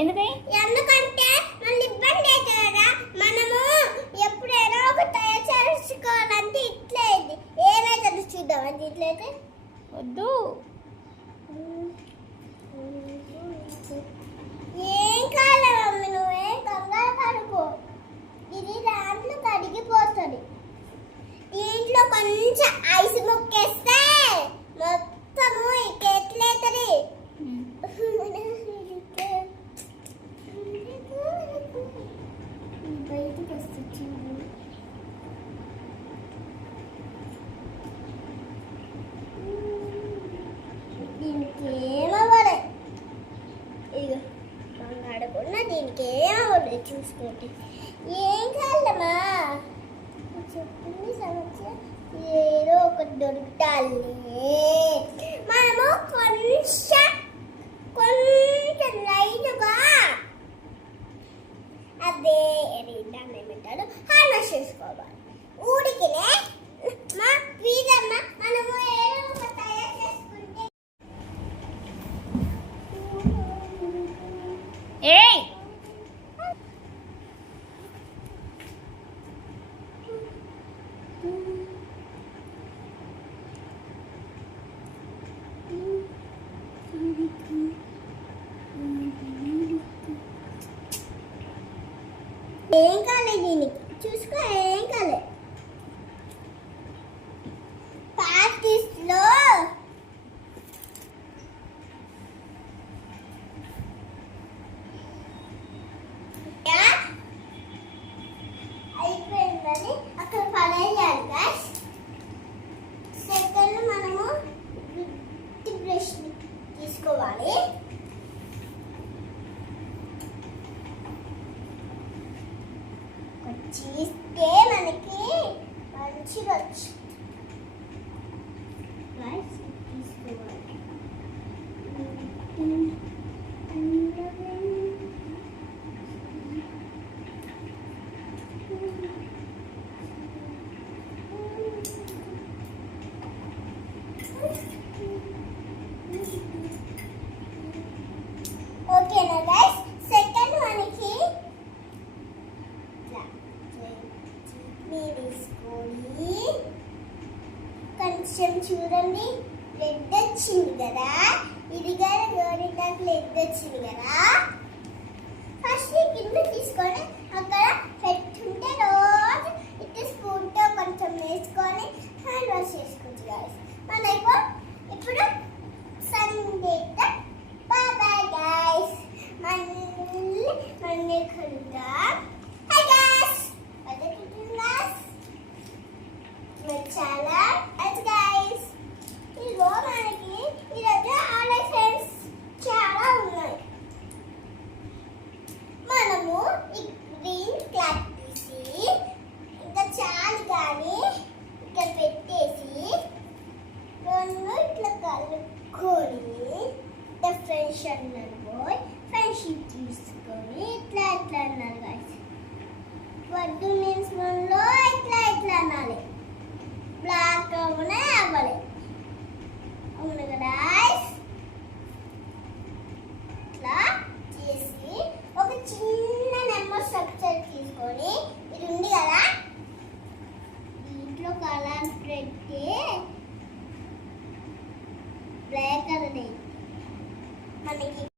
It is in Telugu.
ఎందుకంటే మళ్ళీ ఇబ్బంది అవుతుంది కదా. మనము ఎప్పుడైనా ఒక తయారు చేసుకోవాలంటే ఇట్లా అయింది. ఏమైతే చూద్దాం అది ఇట్లయితే వద్దు. ఏం కాలే మమ్మీ, నువ్వేం కంగారు పడుకో. ఇది దాంట్లో కడిగిపోతుంది. దీంట్లో కొంచెం ఐస్ ముక్కేస్తే మొత్తము ఎట్లయితుంది. బయటకు వస్తుంది. దీనికి ఏమవ్వాలి, ఇక బంగాడకుండా దీనికి ఏమవ్వాలి చూసుకోండి. ఏం కాదమ్మా, చెప్పింది సమస్య ఏదో ఒకటి దొరుకుతాలి. మనము కొంచెం లైట్గా అదే దాన్ని ఏమంటారు హ్యాండ్ వాష్ చేసుకోవాలి. ఊరికినే మా వీధమ్మ మనము ఏదో ఒక తయారు చేసుకుంటే ఏం కాలే, దీనికి చూసుకో ఏం కాలే. ప్రాక్టీస్లో అయిపోయిందని అక్కడ పడేయాలి గాయ్స్. సెకండ్ మనము బ్రష్ తీసుకోవాలి. చీస్తే మనకి మంచిగా వచ్చు. తీసుకోవాలి. ఓకేనా గైస్. సెకండ్ మనకి తీసుకొని కొంచెం చూడండి, బ్లడ్ వచ్చింది కదా. ఇది కదా గోరింటాకు బ్లడ్ వచ్చింది కదా. ఫస్ట్ కింద తీసుకొని అక్కడ పెట్టుకుంటే రోజు ఇట్లా స్పూన్తో కొంచెం వేసుకొని హ్యాండ్ వాష్ చేసుకోవచ్చు గాయస్. మనకు ఇప్పుడు సండే బాయ్ బాయ్ గాయస్. మళ్ళీ కలుద్దాం. హై గాయస్, చాలా గైస్. ఇదిగో మనకి ఈరోజు ఆన్లైన్ ఫ్రెండ్స్ చాలా ఉన్నాయి. మనము ఈ గ్రీన్ క్లాత్ తీసి ఇంకా చాలు కానీ ఇక్కడ పెట్టేసి రెండు ఇట్లా కలుపుకొని ఫ్రెండ్షిప్ అన్నారు పోయి ఫ్రెండ్షిప్ తీసుకొని ఇట్లా ఇట్లా అన్నారు గైస్. వద్దు మీన్స్ మనలో ఇట్లా ఇట్లా అనాలి. బ్లాక్ అవునే అవ్వాలి. అవును కదా. ఇట్లా చేసి ఒక చిన్న నెంబర్ స్ట్రక్చర్ తీసుకొని ఇది ఉంది కదా, దీంట్లో కలర్ పెట్టి బ్లాక్ అనేది మనకి